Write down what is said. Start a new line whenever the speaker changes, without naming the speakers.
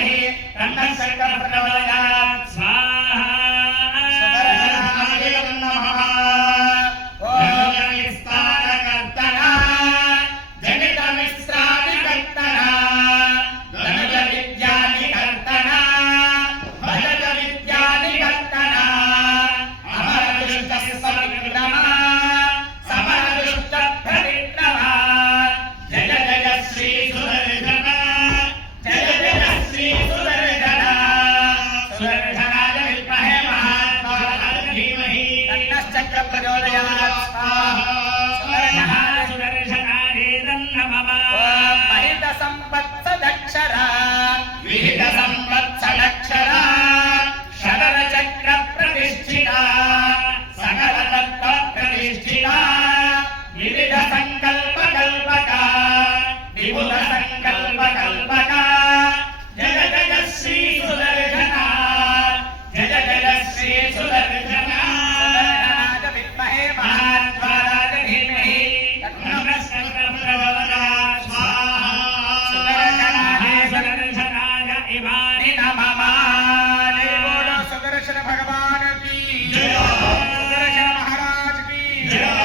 दण्डशङ्करप्रकवलयानाम् सुरंधराज विद्महे महात्मानं धीमहि तन्नश्चक्र प्रचोदयात् स्वाहा सुरनः सुदर्शनारेदं नमः
ओम महित संपत्त दक्षरा भगवानि नमः बोलो सदर्शन भगवान की जय सदर्शन महाराज की
जय